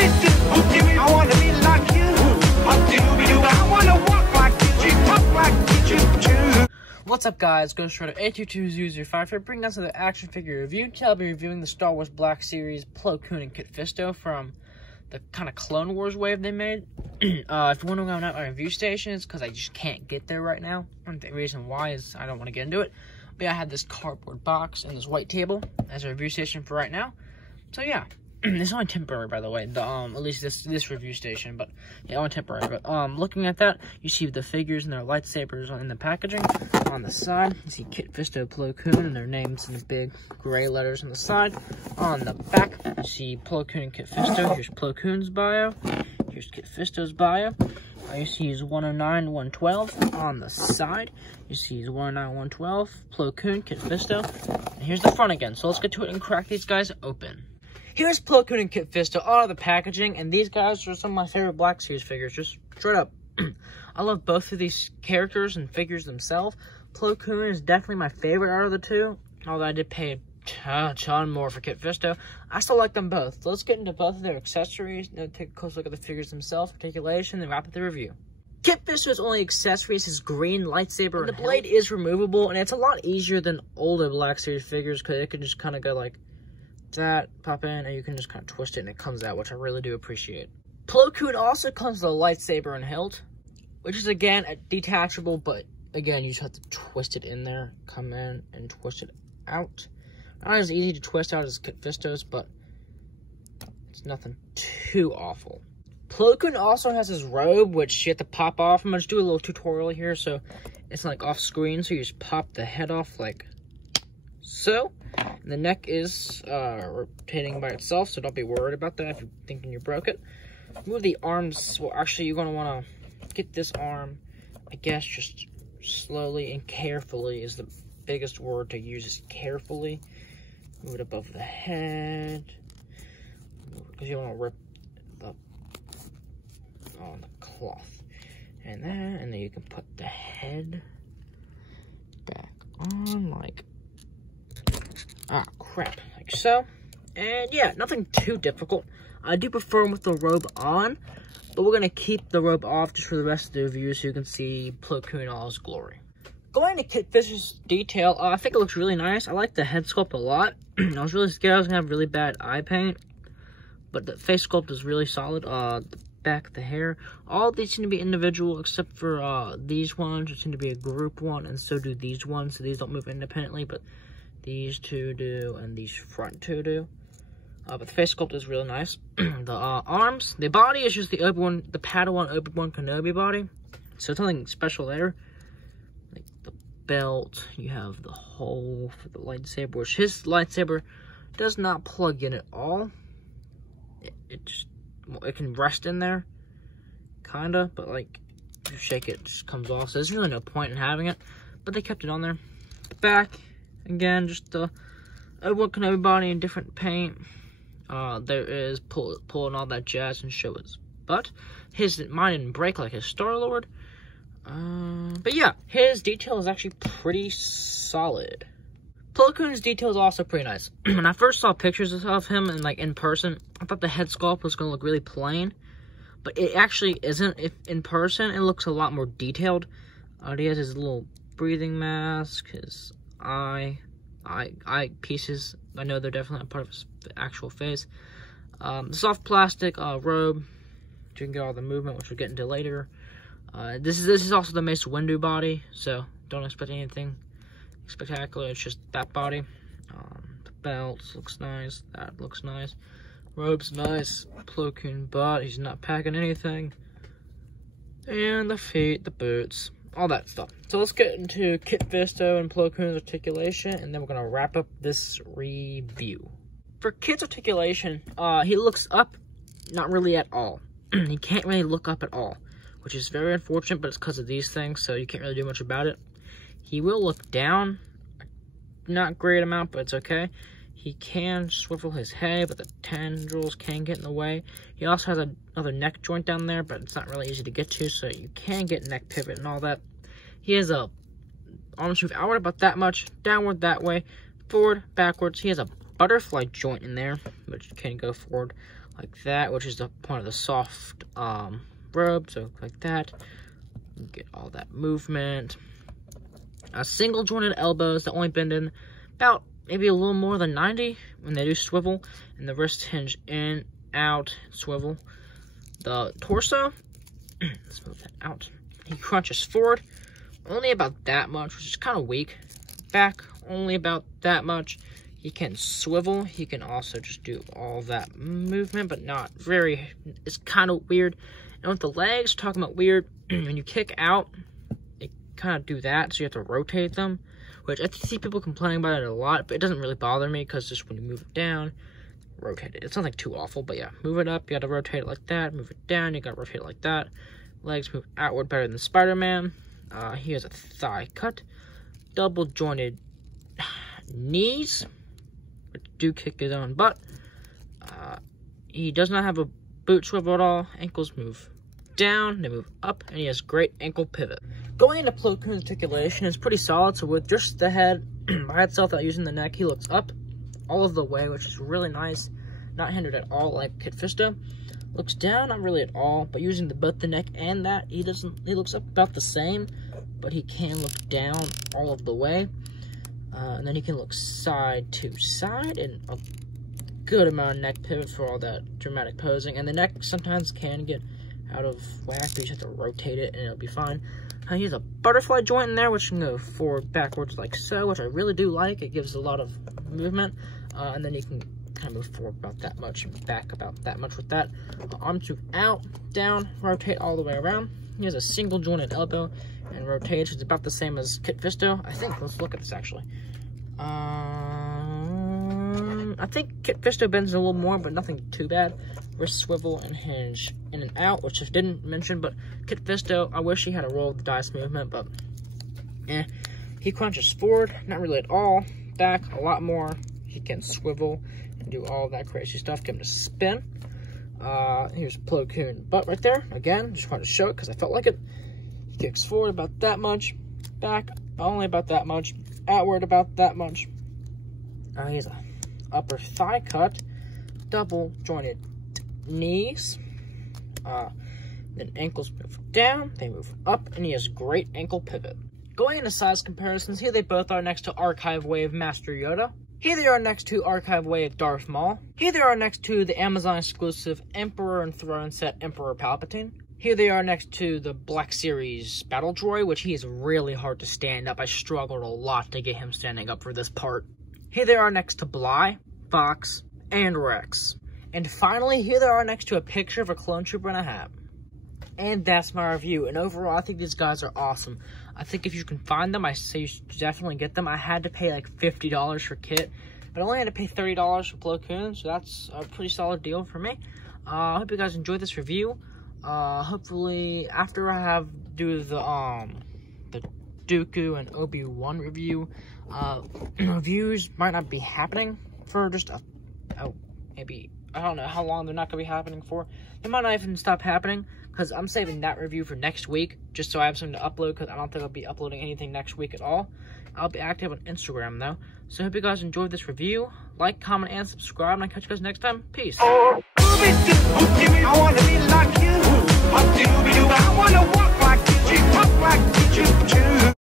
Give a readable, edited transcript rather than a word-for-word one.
I wanna be like you. I wanna walk like you, talk like you too. What's up, guys? Ghost Rider 8220055 here, bringing us another action figure review. Today I'll be reviewing the Star Wars Black Series Plo Koon and Kit Fisto from the kind of Clone Wars wave they made. If you're wondering why I'm not at my review station, it's because I just can't get there right now. And the reason why is I don't want to get into it. But yeah, I had this cardboard box and this white table as a review station for right now. So yeah. It's only temporary, by the way. At least this review station, but yeah, only temporary. But looking at that, you see the figures and their lightsabers in the packaging. On the side, you see Kit Fisto, Plo Koon, and their names in the big gray letters on the side. On the back, you see Plo Koon and Kit Fisto. Here's Plo Koon's bio. Here's Kit Fisto's bio. You see he's 109, 112. On the side, you see he's 109, 112. Plo Koon, Kit Fisto. And here's the front again. So let's get to it and crack these guys open. Here's Plo Koon and Kit Fisto out of the packaging, and these guys are some of my favorite Black Series figures, just straight up. I love both of these characters and figures themselves. Plo Koon is definitely my favorite out of the two, although I did pay a ton more for Kit Fisto. I still like them both. So let's get into both of their accessories, and take a close look at the figures themselves, articulation, and wrap up the review. Kit Fisto's only accessory is his green lightsaber, and the blade is removable, and it's a lot easier than older Black Series figures, because it can just kind of go like that, pop in, and you can just kind of twist it and it comes out, which I really do appreciate. Plo Koon also comes with a lightsaber and hilt, which is again detachable, but again you just have to twist it in there, come in and twist it out. Not as easy to twist out as Kit Fisto's, but it's nothing too awful. Plo Koon also has his robe, which you have to pop off. I'm gonna just do a little tutorial here, so it's like off screen, so you just pop the head off like so. And the neck is rotating by itself, so don't be worried about that if you're thinking you broke it. Move the arms. Well, actually, you're going to want to get this arm, I guess, just slowly and carefully is the biggest word to use, is carefully. Move it above the head, because you want to rip on the cloth. And then you can put the head back on like, crap, like so. And yeah, nothing too difficult. I do prefer them with the robe on, but we're gonna keep the robe off just for the rest of the review so you can see Plo Koon in all his glory. Going to Kit Fisto's detail, I think it looks really nice. I like the head sculpt a lot. I was really scared I was gonna have really bad eye paint, but the face sculpt is really solid. The back, the hair, all of these seem to be individual except for these ones, which seem to be a group one, and so do these ones. So these don't move independently, but these two do, and these front two do. But the face sculpt is really nice. The arms, the body is just the Padawan Obi-Wan Kenobi body. So it's nothing special there. Like the belt, you have the hole for the lightsaber, which his lightsaber does not plug in at all. It can rest in there, kinda, but like if you shake it just comes off. So there's really no point in having it, but they kept it on there. The back, again, just the Obi-Wan Kenobi body in different paint. There is pulling all that jazz and show his butt. Mine didn't break like his Star-Lord. But yeah, his detail is actually pretty solid. Plo Koon's detail is also pretty nice. When I first saw pictures of him in person, I thought the head sculpt was going to look really plain. But it actually isn't. If in person, it looks a lot more detailed. He has his little breathing mask, his eye pieces. I know they're definitely a part of his actual face. The soft plastic robe, you can get all the movement, which we'll get into later. This is also the Mace Windu body, so don't expect anything spectacular. It's just that body. The belt looks nice. That looks nice. Robe's nice. Plo Koon butt. He's not packing anything. And the feet, the boots, all that stuff. So let's get into Kit Fisto and Plo Koon's articulation, and then we're gonna wrap up this review. For Kit's articulation, he looks up, not really at all. He can't really look up at all, which is very unfortunate, but it's because of these things, so you can't really do much about it. He will look down, not great amount, but it's okay. He can swivel his head, but the tendrils can get in the way. He also has another neck joint down there, but it's not really easy to get to, so you can get neck pivot and all that. He has a arms move outward about that much, downward that way, forward, backwards. He has a butterfly joint in there, which can go forward like that, which is the point of the soft robe. So like that, you get all that movement. Single jointed elbows that only bend in about maybe a little more than 90 when they do swivel, and the wrist hinge in, out, swivel. The torso, let's move that out. He crunches forward only about that much, which is kind of weak. Back only about that much. He can swivel. He can also just do all that movement, but not very. It's kind of weird. And with the legs, talking about weird, when you kick out, it kind of do that, so you have to rotate them, which I see people complaining about it a lot, but it doesn't really bother me because just when you move it down, rotate it. It's nothing too awful, but yeah, move it up, you got to rotate it like that. Move it down, you got to rotate it like that. Legs move outward better than Spider-Man. He has a thigh cut, double jointed knees, which do kick his own butt. He does not have a boot swivel at all. Ankles move down, they move up, and he has great ankle pivot. Going into Plo Koon's articulation is pretty solid, so with just the head by itself without using the neck, he looks up all of the way, which is really nice. Not hindered at all like Kit Fisto. Looks down, not really at all, but using both the neck and that, he looks up about the same, but he can look down all of the way. And then he can look side to side, and a good amount of neck pivot for all that dramatic posing. And the neck sometimes can get out of whack, but you just have to rotate it and it'll be fine. He has a butterfly joint in there, which can go forward, backwards like so, which I really do like. It gives a lot of movement. And then you can kind of move forward about that much and back about that much with that. Arms move out, down, rotate all the way around. He has a single jointed elbow and rotates. It's about the same as Kit Fisto, I think. Let's look at this actually. I think Kit Fisto bends a little more, but nothing too bad. Wrist swivel and hinge in and out, which I didn't mention, but Kit Fisto, I wish he had a roll of the dice movement, but he crunches forward, not really at all. Back, a lot more. He can swivel and do all that crazy stuff. Give him a spin. Here's Plo Koon butt right there. Again, just wanted to show it because I felt like it. He kicks forward about that much. Back, only about that much. Outward, about that much. He has a upper thigh cut. Double jointed knees. Then ankles move down. They move up. And he has great ankle pivot. Going into size comparisons, here they both are next to Archive Wave Master Yoda. Here they are next to Archive Wave Darth Maul. Here they are next to the Amazon exclusive Emperor and Throne set Emperor Palpatine. Here they are next to the Black Series Battle Droid, which he is really hard to stand up. I struggled a lot to get him standing up for this part. Here they are next to Bly, Fox, and Rex. And finally, here they are next to a picture of a clone trooper in a hat. And that's my review. And overall, I think these guys are awesome. I think if you can find them, I say you should definitely get them. I had to pay like $50 for Kit, but I only had to pay $30 for Plo Koon, so that's a pretty solid deal for me. I hope you guys enjoyed this review. Hopefully, after I do the Dooku and Obi-Wan review, reviews might not be happening for just maybe, I don't know how long they're not going to be happening for. They might not even stop happening, because I'm saving that review for next week, just so I have something to upload, because I don't think I'll be uploading anything next week at all. I'll be active on Instagram, though. So I hope you guys enjoyed this review. Like, comment, and subscribe, and I'll catch you guys next time. Peace. I wanna be like you. I wanna walk like you, talk like you.